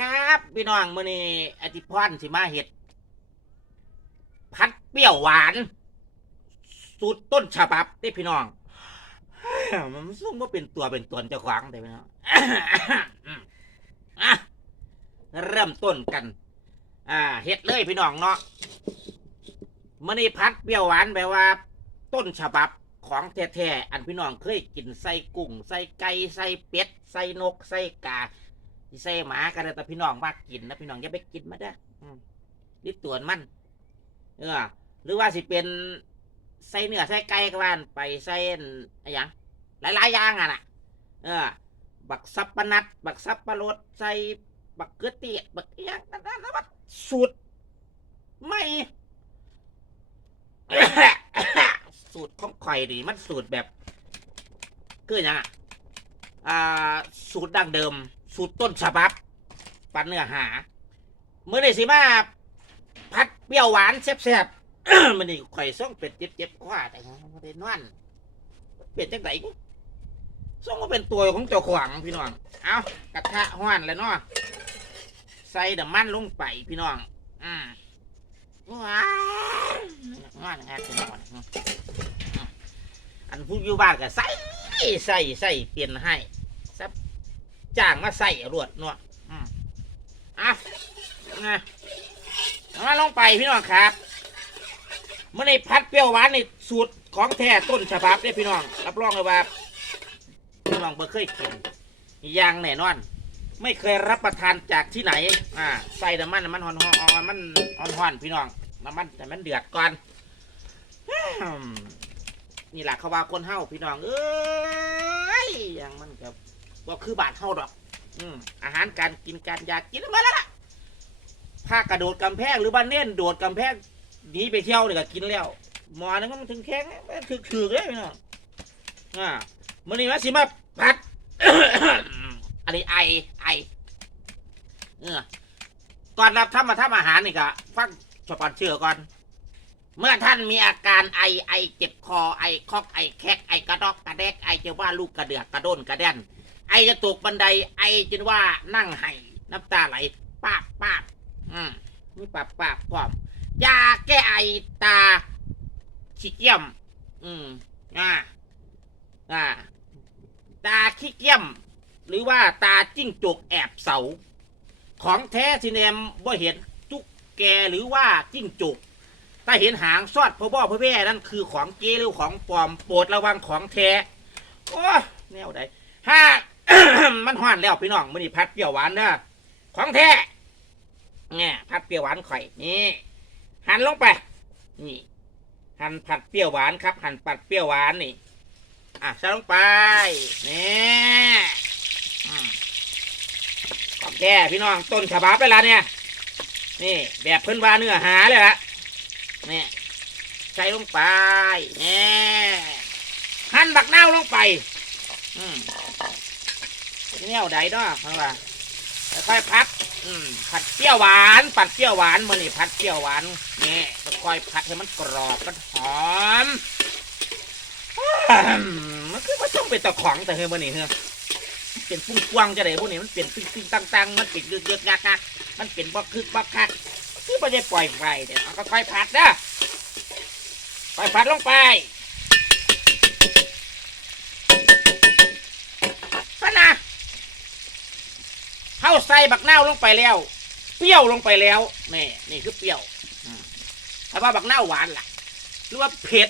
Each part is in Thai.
ครับพี่น้องมื้อนี้อธิพรสิมาเฮ็ด พัดเปรี้ยวหวาน สูตรต้นฉบับเด้พี่น้อง มันส่งว่าเป็นตัวเป็นตนเจ้าของแต่พี่น้องอะเริ่มต้นกัน อ่าเฮ็ดเลยพี่น้องเนาะมื้อนี้พัดเปรี้ยวหวานแปลว่า ต้นฉบับของแท้ๆอันพี่น้องเคยกินใส่กุ้งใส่ไก่ใส่เป็ดใส่นกใส่กา สิใส่หมากันแต่พี่น้องมากกินนะพี่น้องอย่าไปกินมาเด้อรีบตรวจมัน เออ หรือว่าสิเป็นใส่เนื้อใส่ไก่ก็ว่านไปใส่อะไรอย่างหลายๆอย่างอะนะเออ บักสับปะนัด บักสับปะรดใส่บักเกลือเตียบักอหย่างนั่นนั่นนั่นสูตรไม่สูตรของข่อยดีมันสูตรแบบคืออย่างอะอ่าสูตรดั้งเดิม สูตรต้นฉบับ ปันเนื้อหาเมื่อไดสิมาพัดเปรี้ยวหวานแซ่บๆ มันนี่ข่อยส่งเป็ดเจ็บๆคว้าแต่ไม่ได้นอนเป็ดจังไดส่งมาเป็นตัวของเจ้าขวางพี่น้อง เอากระทะห้อนแล้วเนาะใส่น้ำมันลงไปพี่น้อง อืมว้าวงอนงานพี่น้องอันผู้อยู่บ้านก็ใส่ใส่ใส่เปลี่ยนให้ จ้างมาใส่รวดเนาะอืมอะนะมาลงไปพี่น้องครับเมื่อในพัดเปรี้ยวหวานในสูตรของแท้ต้นฉบับเนี่ยพี่น้อง รับรองเลยว่าพี่น้องบ่เคยกินอย่างแน่นอน ไม่เคยรับประทานจากที่ไหน อ่า ใส่น้ำมันน้ำมันหอนหอนมันหอนหอนพี่น้องน้ำมันแต่มันเดือดก่อนนี่แหละเขาว่าคนเฮาพี่น้องเอ้ยอย่างมันกับ ก็คือบาทเท่าดอก อืมอาหารการกินการอยากกินมาแล้วล่ะถ้ากระโดดกำแพงหรือบ้านเน่นโดดกำแพงหนีไปเที่ยวเลยก็กินแล้วหมอนั่นก็มันถึงแข้งมันถึกถึกเลยพี่น้องอ่ามื่อนี้มาสิมาพัดอันนี้ไอไอเออก่อนรับทำมาทำอาหารนี่ก็ฟังสปอนเซอร์ก่อน เมื่อท่านมีอาการไอไอเจ็บคอไอคอกไอแคกไอกระดอกกระแดกไอจะว่าลูกกระเดือกกระด้นกระแดน ไอจะตกบันได ไอจนว่านั่งไห้น้ำตาไหลปาบปาบอืมมีปาบปาบพร้อมยาแก้ไอตาขี้เกียม อืมอ่าอ่าตาขี้เกียม หรือว่าตาจิ้งจกแอบเสา ของแท้สิแนมบ่เห็นจุกแกหรือว่าจิ้งจกถ้าเห็นหางซอดพ่อบ่อพ่อแม่นั่นคือของเกหรือของปลอมโปรดระวังของแท้โอ้ยแนวใดถ้า มันห้อนแล้วพี่น้องมันนี่พัดเปรี้ยวหวานเด้อของแท้เนี่ยพัดเปรี้ยวหวานไข่นี่หั่นลงไป นี่ หั่นผัดเปรี้ยวหวานครับ หั่นผัดเปรี้ยวหวานนี่ อะใส่ลงไปนี่ของแท้พี่น้องต้นฉบับเวลาเนี่ย นี่ แบบเพิ่นว่าเนื้อหาเลยละนี่ใส่ลงไปนี่หั่นบักเนาลงไป อืม แนวใดเนาะเพราะว่าค่อยพัดผัดเปรี้ยวหวานผัดเปรี้ยวหวานมันนี่ผัดเปรี้ยวหวานเนี่ยค่อยผัดให้มันกรอบมันหอมมันคือว่าต้องเป็นตะของแต่เฮ้ยมันนี่เฮ้ยเป็นปุ้งกวางจะได้พวกนี้มันเปลี่ยนปิ้งปิ้งตังตังๆมันเปลี่ยนเยือกๆงักงักๆมันเปลี่ยนบักคึกบักคักคือไม่ได้ปล่อยไฟเดี๋ยวเอาค่อยผัดนะค่อยผัดลงไปะนะ เข้าใส่บักนาวลงไปแล้ว เปรี้ยวลงไปแล้วนี่นี่คือเปรี้ยวอืมถ้าว่าบักนาวหวานล่ะ หรือว่าเผ็ด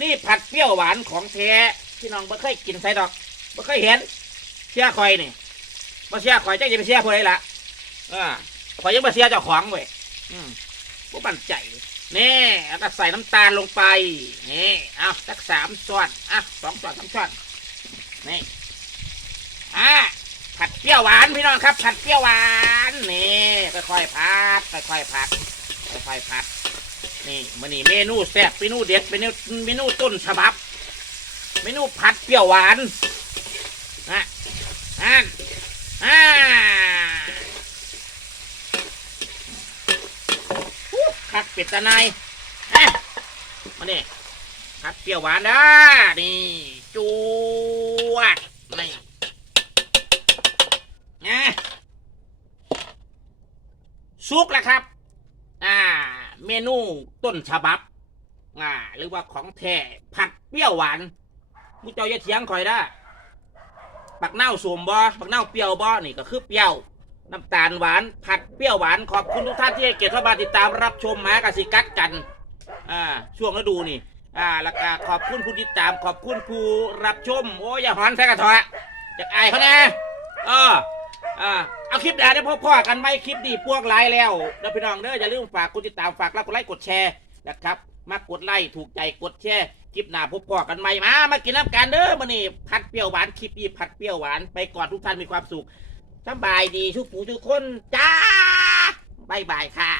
นี่ผัดเปรี้ยวหวานของแท้พี่น้องไม่เคยกินใส่ดอกไม่เคยเห็นเชื่อคอยนี่บ่เชื่อคอยจะจะไปเชื่อผู้ใดล่ะเออคอยยังบ่เชื่อเจ้าของเว้ยอืมบ่มั่นใจนี่แล้วก็ใส่น้ำตาลลงไปนี่เอาสักสามช้อนอะสองช้อนสามช้อนนี่อะ ผัดเปรี้ยวหวานพี่น้องครับ ผัดเปรี้ยวหวานนี่ค่อยๆผัดค่อยๆผัดค่อยๆผัด นี่มันนี่เมนูแซ่บเมนูเด็ดเมนูเมนูต้นฉบับ เมนูผัดเปรี้ยวหวานนะอ่านอ่าอู้คักเป็ดตะไนายอะมาเนี่ยผัดเปรี้ยวหวานนะนี่จวด สุกแล้วครับ อ่า เมนูต้นฉบับ อ่า หรือว่าของแท้ผัดเปรี้ยวหวานมูเจ้าอย่าเถียงคอยได้ปักเน่าสวมบอปักเน่าเปรี้ยวบอนี่ก็คือเปรี้ยว น้ำตาลหวาน ผัดเปรี้ยวหวาน ขอบคุณทุกท่านที่ให้เกียรติเข้ามาติดตามรับชมหมากระสิกัดกัน อ่า ช่วงฤดูนี่ อ่าแล้วก็ขอบคุณผู้ติดตาม ขอบคุณผู้รับชม โอ้ยอย่าหอนแท้กระทอะจากอายเขาแน่เอออ่า เอาคลิปด่าได้พ่อๆกันไหมคลิปดีพวกไลน์แล้วแล้วพี่น้องเด้ออย่าลืมฝากกดติดตามฝากรับกดไลค์กดแชร์นะครับ มากดไลค์ถูกใจกดแชร์คลิปหน้าพบพ่อกันไหมมามากินน้ำกันเด้อมานี่ผัดเปรี้ยวหวานคลิปนี้ผัดเปรี้ยวหวานไปก่อนทุกท่านมีความสุขสบายดีทุกผู้ทุกคนจ้าบายบายค่ะ